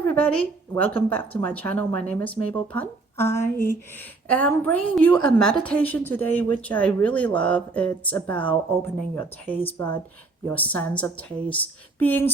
everybody, welcome back to my channel. My name is Mabel Pun. I am bringing you a meditation today, which I really love. It's about opening your taste bud, your sense of taste, being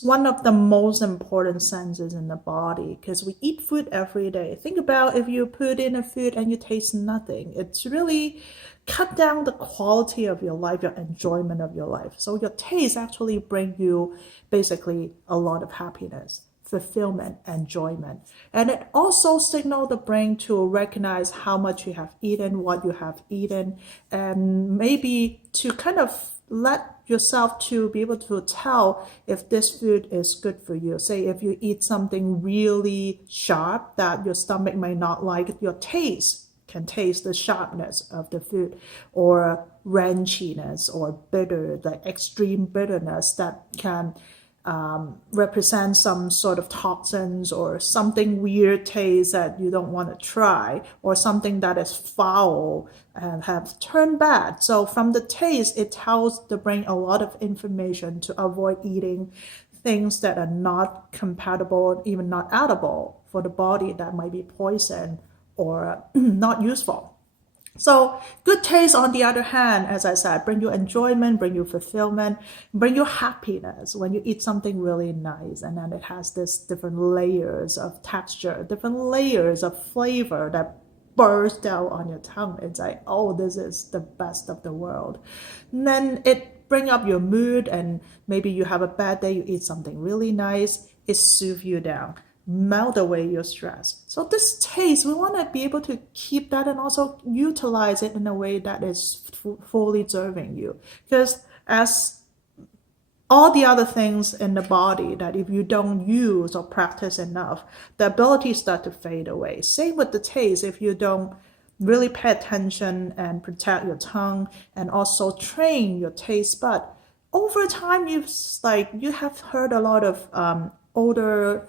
one of the most important senses in the body, because we eat food every day. Think about if you put in a food and you taste nothing. It's really cut down the quality of your life, your enjoyment of your life. So your taste actually bring you basically a lot of happiness, fulfillment, enjoyment. And it also signals the brain to recognize how much you have eaten, what you have eaten, and maybe to kind of let yourself to be able to tell if this food is good for you. Say if you eat something really sharp that your stomach may not like, your taste can taste the sharpness of the food, or ranchiness, or bitter, the extreme bitterness that can represent some sort of toxins or something weird taste that you don't want to try, or something that is foul and have turned bad. So from the taste, it tells the brain a lot of information to avoid eating things that are not compatible, even not edible for the body, that might be poison or not useful. So good taste, on the other hand, as I said, bring you enjoyment, bring you fulfillment, bring you happiness when you eat something really nice, and then it has this different layers of texture, different layers of flavor that burst out on your tongue. It's like, oh, this is the best of the world. And then it bring up your mood, and maybe you have a bad day, you eat something really nice, it soothes you down, melt away your stress. So this taste, we want to be able to keep that and also utilize it in a way that is fully serving you. Because as all the other things in the body, that if you don't use or practice enough, the ability start to fade away. Same with the taste. If you don't really pay attention and protect your tongue and also train your taste bud, over time you have heard a lot of older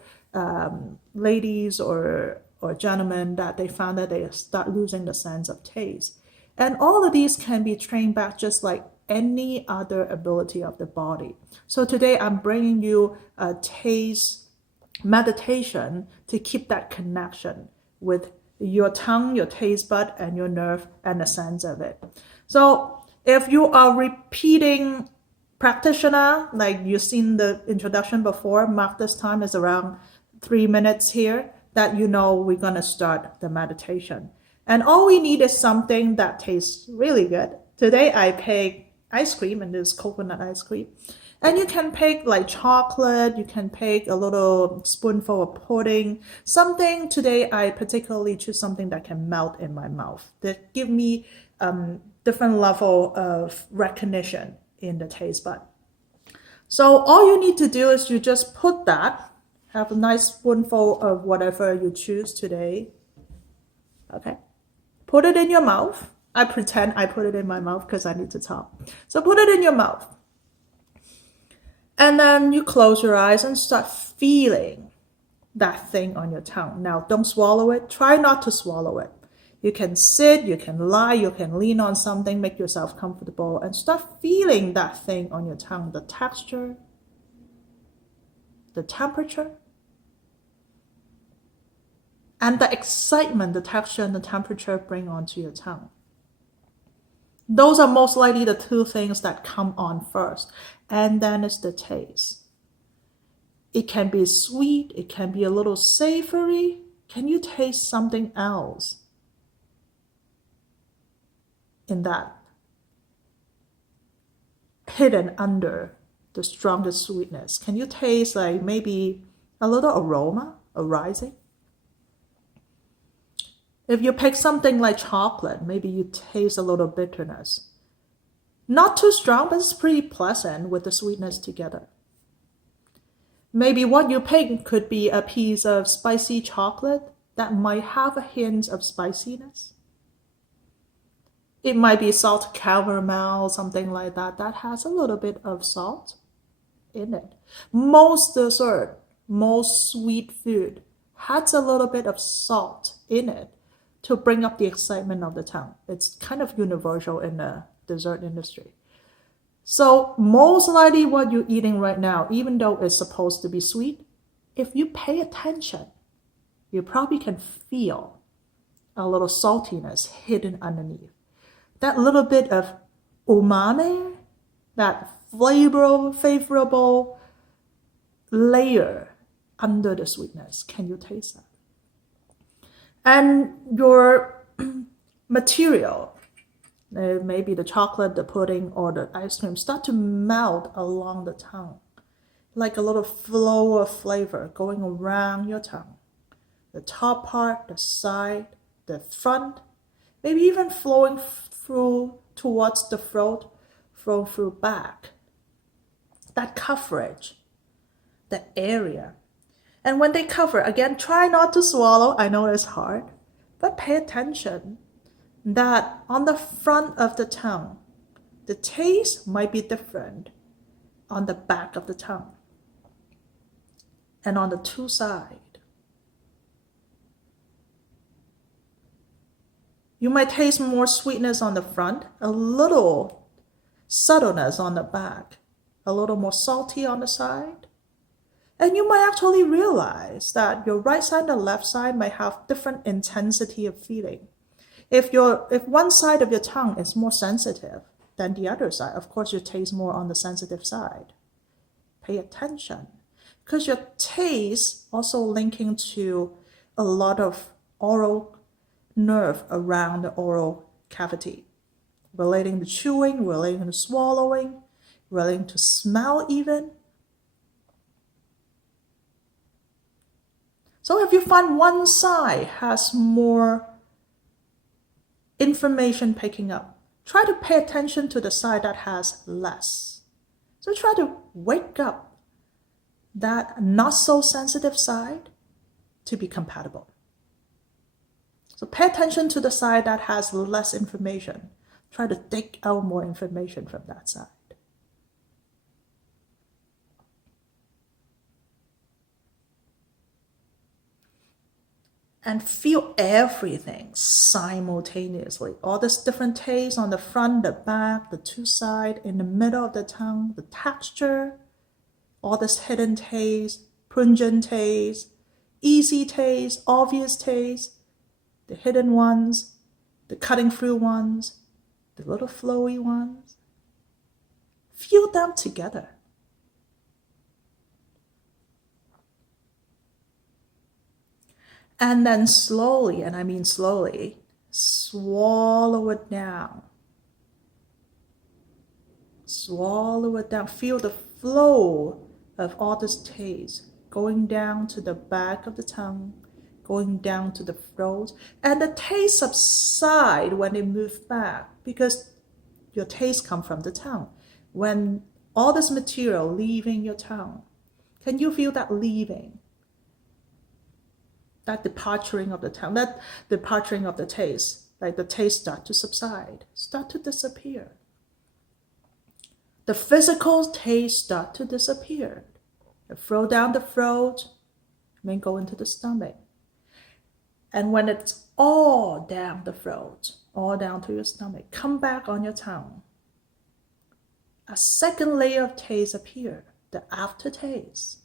ladies or gentlemen that they found that they start losing the sense of taste. And all of these can be trained back just like any other ability of the body. So today I'm bringing you a taste meditation to keep that connection with your tongue, your taste bud, and your nerve, and the sense of it. So if you are repeating practitioner, like you've seen the introduction before, mark this time is around 3 minutes here, that you know we're going to start the meditation. And all we need is something that tastes really good. Today I picked ice cream, and this coconut ice cream. And you can pick like chocolate, you can pick a little spoonful of pudding. Something, today I particularly choose something that can melt in my mouth, that give me different level of recognition in the taste bud. So all you need to do is you just put that, have a nice spoonful of whatever you choose today. Okay. Put it in your mouth. I pretend I put it in my mouth because I need to talk. So put it in your mouth. And then you close your eyes and start feeling that thing on your tongue. Now, don't swallow it. Try not to swallow it. You can sit, you can lie, you can lean on something, make yourself comfortable, and start feeling that thing on your tongue, the texture, the temperature, and the excitement the texture and the temperature bring onto your tongue. Those are most likely the two things that come on first, and then it's the taste. It can be sweet, it can be a little savory. Can you taste something else in that, hidden under the strongest sweetness? Can you taste like maybe a little aroma arising? If you pick something like chocolate, maybe you taste a little bitterness. Not too strong, but it's pretty pleasant with the sweetness together. Maybe what you pick could be a piece of spicy chocolate that might have a hint of spiciness. It might be salt caramel, something like that, that has a little bit of salt in it. Most dessert, most sweet food has a little bit of salt in it to bring up the excitement of the tongue. It's kind of universal in the dessert industry. So most likely what you're eating right now, even though it's supposed to be sweet, if you pay attention, you probably can feel a little saltiness hidden underneath. That little bit of umami, that favorable layer under the sweetness. Can you taste that? And your material, maybe the chocolate, the pudding, or the ice cream, start to melt along the tongue, like a little flow of flavor going around your tongue. The top part, the side, the front, maybe even flowing through towards the throat, flow through back. That coverage, the area. And when they cover, again, try not to swallow. I know it's hard, but pay attention that on the front of the tongue, the taste might be different on the back of the tongue and on the two sides. You might taste more sweetness on the front, a little subtleness on the back, a little more salty on the side. And you might actually realize that your right side and the left side might have different intensity of feeling. If one side of your tongue is more sensitive than the other side, of course you taste more on the sensitive side. Pay attention, because your taste also linking to a lot of oral nerve around the oral cavity, relating to chewing, relating to swallowing, relating to smell even. So if you find one side has more information picking up, try to pay attention to the side that has less. So try to wake up that not so sensitive side to be compatible. So pay attention to the side that has less information. Try to dig out more information from that side. And feel everything simultaneously. All this different taste on the front, the back, the two sides, in the middle of the tongue, the texture, all this hidden taste, pungent taste, easy taste, obvious taste, the hidden ones, the cutting through ones, the little flowy ones. Feel them together. And then slowly, and I mean slowly, swallow it down. Swallow it down. Feel the flow of all this taste going down to the back of the tongue, going down to the throat, and the taste subside when it moves back, because your taste comes from the tongue. When all this material leaving your tongue, can you feel that leaving? That departuring of the tongue, that departuring of the taste, like the taste start to subside, start to disappear. The physical taste start to disappear. It flow down the throat, then go into the stomach. And when it's all down the throat, all down to your stomach, come back on your tongue. A second layer of taste appear, the aftertaste.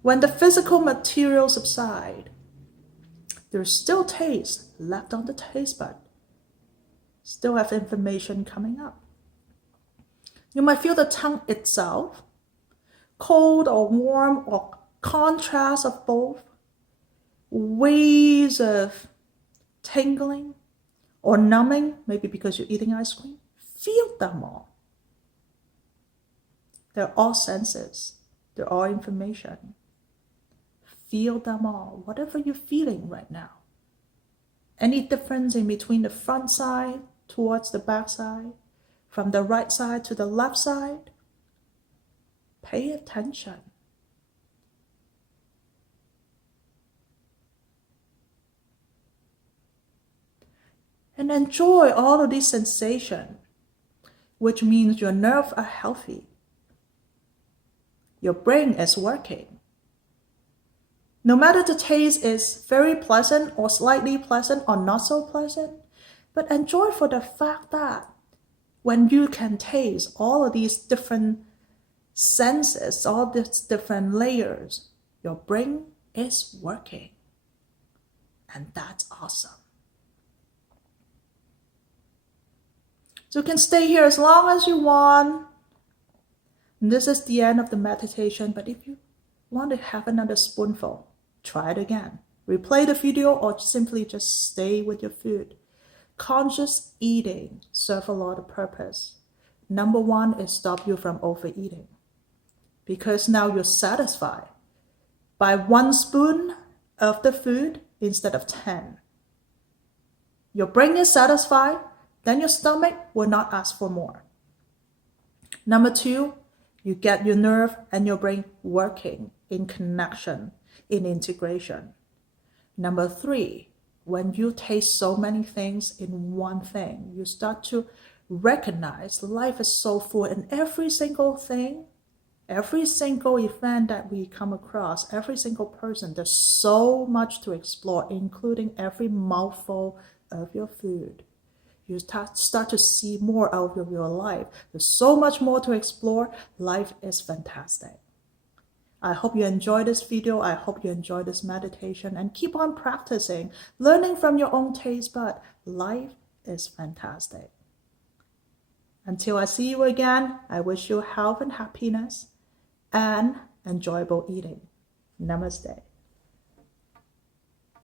When the physical material subside, there's still taste left on the taste bud. Still have information coming up. You might feel the tongue itself, cold or warm or contrast of both, waves of tingling or numbing, maybe because you're eating ice cream. Feel them all. They're all senses. They're all information. Feel them all, whatever you're feeling right now. Any difference in between the front side towards the back side, from the right side to the left side? Pay attention. And enjoy all of these sensations, which means your nerves are healthy. Your brain is working. No matter the taste is very pleasant or slightly pleasant or not so pleasant, but enjoy for the fact that when you can taste all of these different senses, all these different layers, your brain is working. And that's awesome. So you can stay here as long as you want. And this is the end of the meditation, but if you want to have another spoonful, try it again. Replay the video or simply just stay with your food. Conscious eating serves a lot of purpose. Number one is stop you from overeating, because now you're satisfied by 1 spoon of the food instead of 10. Your brain is satisfied, then your stomach will not ask for more. Number two, you get your nerve and your brain working in connection, in integration. Number three, when you taste so many things in one thing, you start to recognize life is so full, and every single thing, every single event that we come across, every single person, there's so much to explore, including every mouthful of your food. You start to see more out of your life. There's so much more to explore. Life is fantastic. I hope you enjoyed this video. I hope you enjoyed this meditation, and keep on practicing, learning from your own taste bud. Life is fantastic. Until I see you again, I wish you health and happiness and enjoyable eating. Namaste.